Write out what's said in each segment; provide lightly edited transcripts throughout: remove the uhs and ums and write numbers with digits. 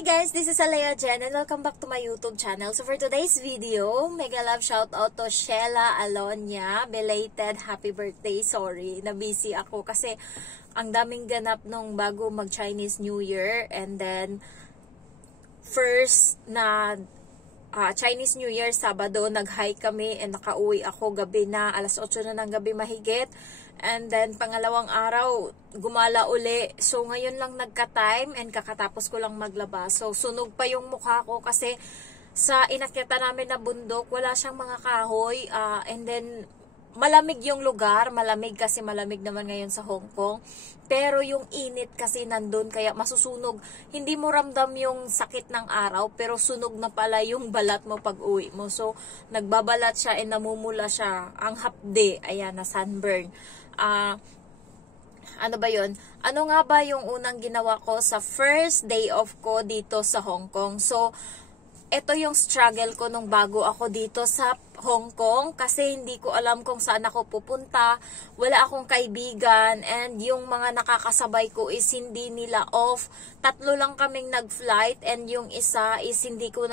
Hi guys, this is Alea Jen and welcome back to my YouTube channel. So for today's video, mega love shout out to Shella Alonia. Belated happy birthday. Sorry, na busy ako kasi ang daming ganap nung bago mag Chinese New Year, and then first na Chinese New Year, Sabado, nag-hike kami and nakauwi ako gabi na, alas 8 na ng gabi mahigit. And then, pangalawang araw, gumala uli. So, ngayon lang nagka-time and kakatapos ko lang maglaba. So, sunog pa yung mukha ko kasi sa inakyatan namin na bundok, wala siyang mga kahoy. And then, malamig yung lugar. Malamig kasi malamig naman ngayon sa Hong Kong. Pero yung init kasi nandun, kaya masusunog. Hindi mo ramdam yung sakit ng araw, pero sunog na pala yung balat mo pag uwi mo. So, nagbabalat siya and namumula siya. Ang hapde, ayan, na sunburn. Ano ba yun? Ano nga ba yung unang ginawa ko sa first day off ko dito sa Hong Kong? So, ito yung struggle ko nung bago ako dito sa Hong Kong kasi hindi ko alam kung saan ako pupunta. Wala akong kaibigan and yung mga nakakasabay ko is hindi nila off. 3 lang kaming nag-flight and yung isa is hindi ko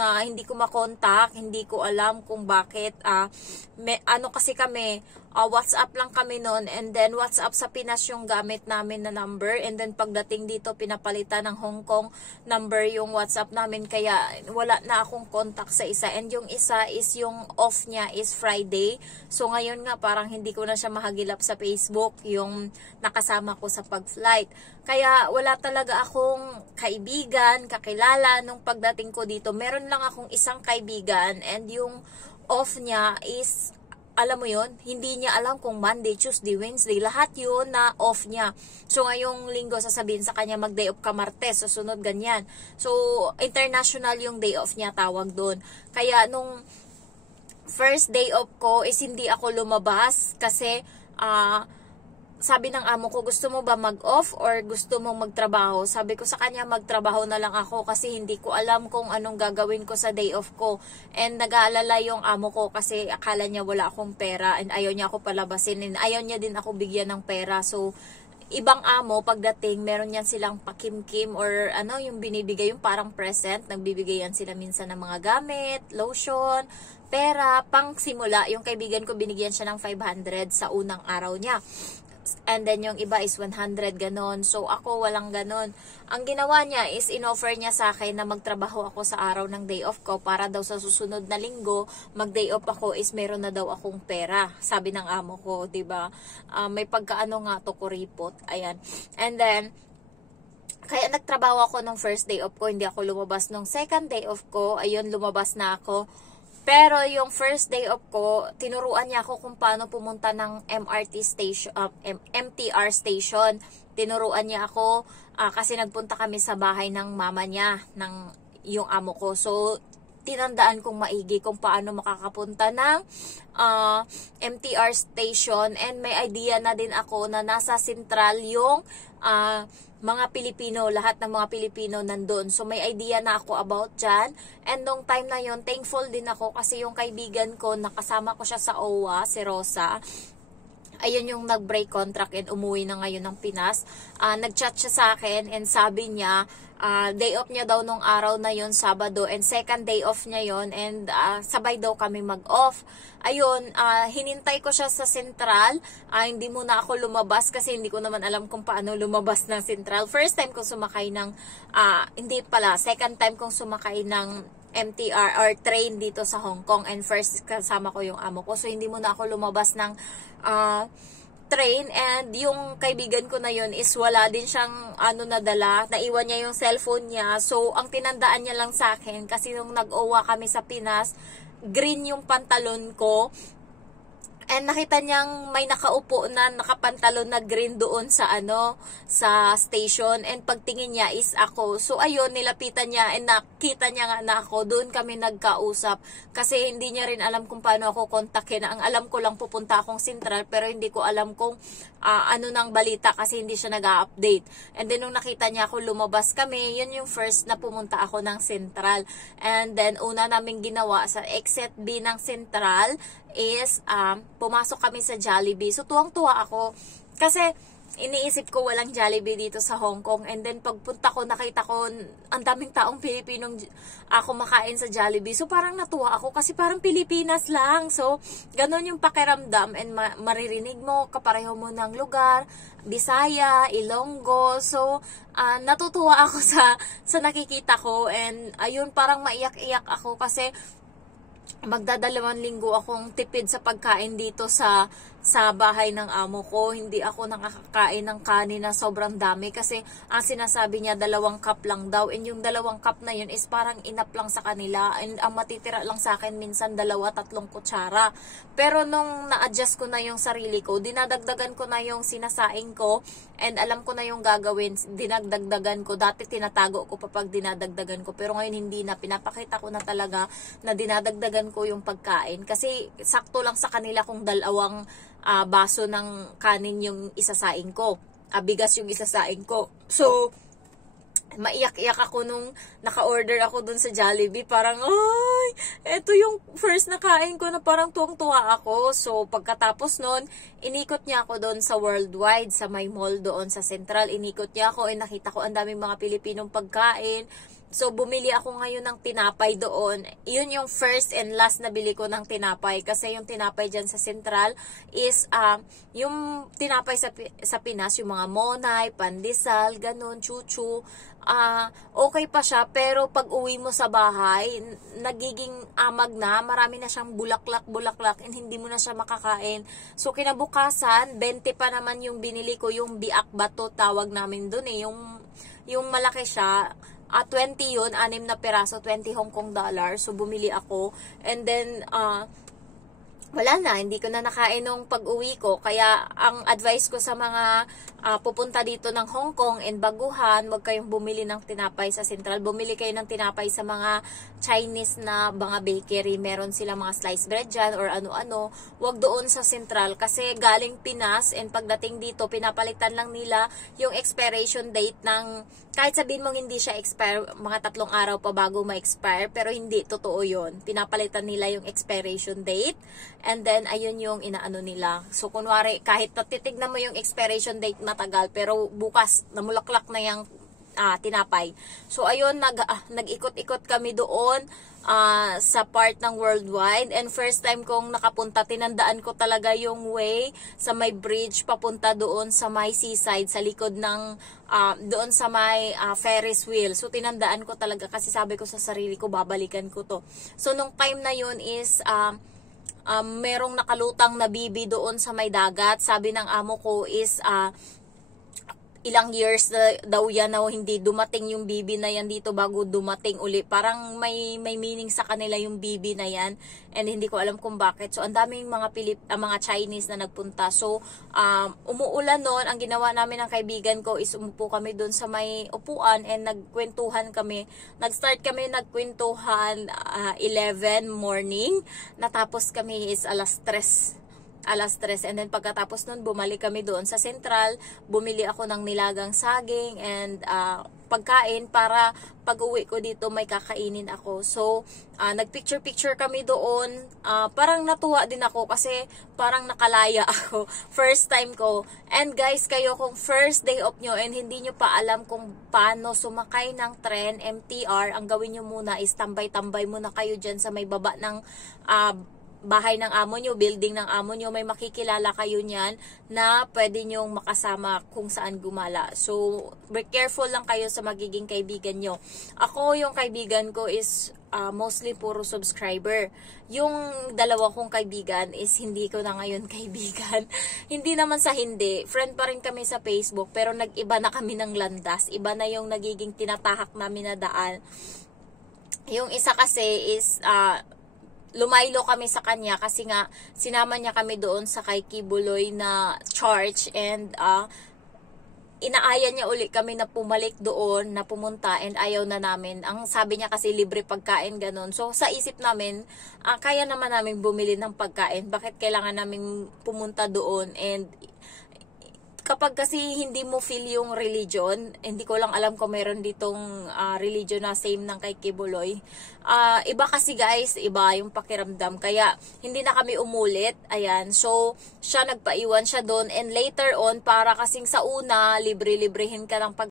makontak, hindi ko alam kung bakit. Ano kasi kami, WhatsApp lang kami noon, and then WhatsApp sa Pinas yung gamit namin na number, and then pagdating dito pinapalitan ng Hong Kong number yung WhatsApp namin, kaya wala na akong contact sa isa, and yung isa is yung off niya is Friday. So ngayon nga parang hindi ko na siya mahagilap sa Facebook yung nakasama ko sa pag-flight. Kaya wala talaga akong kaibigan, kakilala nung pagdating ko dito. Meron lang akong isang kaibigan and yung off niya is, alam mo yun, hindi niya alam kung Monday, Tuesday, Wednesday, lahat yun na off niya. So, ngayong linggo, sasabihin sa kanya, mag-day off ka Martes, susunod ganyan. So, international yung day off niya, tawag doon. Kaya, nung first day off ko, is hindi ako lumabas kasi, sabi ng amo ko, gusto mo ba mag-off or gusto mo magtrabaho? Sabi ko sa kanya, magtrabaho na lang ako kasi hindi ko alam kung anong gagawin ko sa day off ko. And nag-aalala yung amo ko kasi akala niya wala akong pera and ayaw niya ako palabasin and ayaw niya din ako bigyan ng pera. So, ibang amo, pagdating, meron yan silang pakimkim or ano, yung binibigay, yung parang present. Nagbibigay yan sila minsan ng mga gamit, lotion, pera, pang simula. Yung kaibigan ko, binigyan siya ng 500 sa unang araw niya. And then yung iba is 100, ganon. So ako walang ganon. Ang ginawa niya is inoffer niya sa akin na magtrabaho ako sa araw ng day off ko para daw sa susunod na linggo mag-day off ako is meron na daw akong pera. Sabi ng amo ko, 'di ba? May pagkaano nga to, kuripot. Ayan. And then kaya nagtrabaho ako nung first day off ko, hindi ako lumabas nung second day off ko. Ayun, lumabas na ako. Pero yung first day off ko, tinuruan niya ako kung paano pumunta ng MTR station. Tinuruan niya ako kasi nagpunta kami sa bahay ng mama niya, ng yung amo ko. So, tinandaan kong maigi kung paano makakapunta ng MTR station, and may idea na din ako na nasa Central yung mga Pilipino, lahat ng mga Pilipino nandun. So, may idea na ako about dyan. And nung time na yon, thankful din ako kasi yung kaibigan ko, nakasama ko siya sa OWA, si Rosa. Ayun yung nag-break contract and umuwi na ngayon ng Pinas. Nag-chat siya sa akin and sabi niya, day off niya daw nung araw na yon, Sabado, and second day off niya yon, and sabay daw kami mag-off. Ayun, hinintay ko siya sa Central. Hindi muna ako lumabas kasi hindi ko naman alam kung paano lumabas ng Central. First time kong sumakay ng, second time kong sumakay ng MTR or train dito sa Hong Kong, and first kasama ko yung amo ko. So, hindi muna ako lumabas ng train, and yung kaibigan ko na yun is wala din siyang nadala, naiwan niya yung cellphone niya. So, ang tinandaan niya lang sa akin, kasi nung nag-OWA kami sa Pinas, green yung pantalon ko, and nakita niyang may nakaupo na nakapantalon na green doon sa sa station, and pagtingin niya is ako. So ayun, nilapitan niya and nakita niya nga na ako. Doon kami nagkausap kasi hindi niya rin alam kung paano ako kontakin. Ang alam ko lang pupunta akong Central, pero hindi ko alam kung ano nang balita kasi hindi siya nag-update. And then nung nakita niya ako, lumabas kami. Yun yung first na pumunta ako ng Central. And then una naming ginawa sa exit B ng Central is pumasok kami sa Jollibee. So tuwang-tuwa ako kasi iniisip ko walang Jollibee dito sa Hong Kong. And then pagpunta ko, nakita ko ang daming taong Pilipinong kumakain sa Jollibee. So parang natuwa ako kasi parang Pilipinas lang. So ganun yung pakiramdam, and maririnig mo kapareho mo ng lugar, Bisaya, Ilonggo. So natutuwa ako sa nakikita ko, and ayun, parang maiyak-iyak ako kasi magdadalawang linggo akong tipid sa pagkain dito sa bahay ng amo ko. Hindi ako nakakakain ng kanin na sobrang dami kasi ang sinasabi niya 2 cup lang daw, and yung 2 cup na yun is parang enough lang sa kanila, and ang matitira lang sa akin minsan 2-3 kutsara. Pero nung na-adjust ko na yung sarili ko, dinadagdagan ko na yung sinasaing ko, and alam ko na yung gagawin, dinagdagdagan ko. Dati tinatago ko pa pag dinadagdagan ko, pero ngayon hindi na, pinapakita ko na talaga na dinadagdagan ko yung pagkain kasi sakto lang sa kanila kung 2 baso ng kanin yung isasaing ko, bigas yung isasaing ko. So maiyak-iyak ako nung naka-order ako dun sa Jollibee. Parang, ay, eto yung first na kain ko na parang tuwang-tuwa ako. So pagkatapos nun, inikot niya ako doon sa Worldwide, sa may mall doon sa Central. Inikot niya ako, nakita ko ang daming mga Pilipinong pagkain. So, bumili ako ngayon ng tinapay doon. Yun yung first and last na bili ko ng tinapay. Kasi yung tinapay dyan sa Central is, yung tinapay sa Pinas, yung mga Monay, Pandesal, ganun, Chuchu, okay pa siya. Pero pag uwi mo sa bahay, nagiging amag na. Marami na siyang bulaklak, and hindi mo na siya makakain. So, kinabukasan, 20 pa naman yung binili ko, yung biak bato, tawag namin doon eh. Yung malaki siya, 20 yun, 6 na piraso, 20 Hong Kong dollar. So, bumili ako. And then, wala na, hindi ko na nakain nung pag-uwi ko. Kaya, ang advice ko sa mga pupunta dito ng Hong Kong and baguhan, huwag kayong bumili ng tinapay sa Central. Bumili kayo ng tinapay sa mga Chinese na mga bakery. Meron sila mga sliced bread dyan or ano-ano. Huwag doon sa Central kasi galing Pinas, and pagdating dito, pinapalitan lang nila yung expiration date ng, kahit sabihin mong hindi siya expire, mga 3 araw pa bago ma-expire, pero hindi, totoo yun. Pinapalitan nila yung expiration date, and then, ayun yung inaano nila. So, kunwari, kahit titignan mo yung expiration date matagal, pero bukas, namulaklak na yung tinapay. So, ayun, nag-ikot-ikot kami doon sa part ng Worldwide, and first time kong nakapunta, tinandaan ko talaga yung way sa may bridge papunta doon sa may seaside, sa likod ng doon sa may Ferris wheel. So tinandaan ko talaga kasi sabi ko sa sarili ko, babalikan ko to. So nung time na yun is merong nakalutang na bibi doon sa may dagat. Sabi ng amo ko is ilang years na daw yan na hindi dumating yung bibi na yan dito bago dumating uli. Parang may meaning sa kanila yung bibi na yan, and hindi ko alam kung bakit. So ang daming mga mga Chinese na nagpunta. So umuulan noon, ang ginawa namin ng kaibigan ko is umupo kami doon sa may upuan, and nagkwentuhan kami. Nag-start kami nagkwentuhan 11 morning. Natapos kami is alas 3. And then pagkatapos nun, bumalik kami doon sa Central. Bumili ako ng nilagang saging and pagkain para pag uwi ko dito may kakainin ako. So, nagpicture-picture kami doon. Parang natuwa din ako kasi parang nakalaya ako. First time ko. And guys, kayo kung first day off nyo and hindi nyo pa alam kung paano sumakay ng tren, MTR, ang gawin nyo muna is tambay-tambay muna kayo dyan sa may baba ng bahay ng amo nyo, building ng amo nyo. May makikilala kayo niyan na pwede nyong makasama kung saan gumala. So, be careful lang kayo sa magiging kaibigan nyo. Ako, yung kaibigan ko is mostly puro subscriber. Yung 2 kong kaibigan is hindi ko na ngayon kaibigan. Hindi naman sa hindi. Friend pa rin kami sa Facebook, pero nag-iba na kami ng landas. Iba na yung nagiging tinatahak namin na daan. Yung isa kasi is lumaylo kami sa kanya kasi nga sinama niya kami doon sa kay Kibuloy na church, and inaaya niya uli kami na pumalik doon, na pumunta, and ayaw na namin. Ang sabi niya kasi libre pagkain, ganun. So sa isip namin, kaya naman namin bumili ng pagkain. Bakit kailangan namin pumunta doon? And kapag kasi hindi mo feel yung religion, hindi ko lang alam kung meron ditong religion na same ng kay Kibuloy. Iba kasi guys, iba yung pakiramdam. Kaya hindi na kami umulit. Ayan, so siya nagpaiwan siya doon, and later on, para kasing sa una, libre-librehin ka ng pag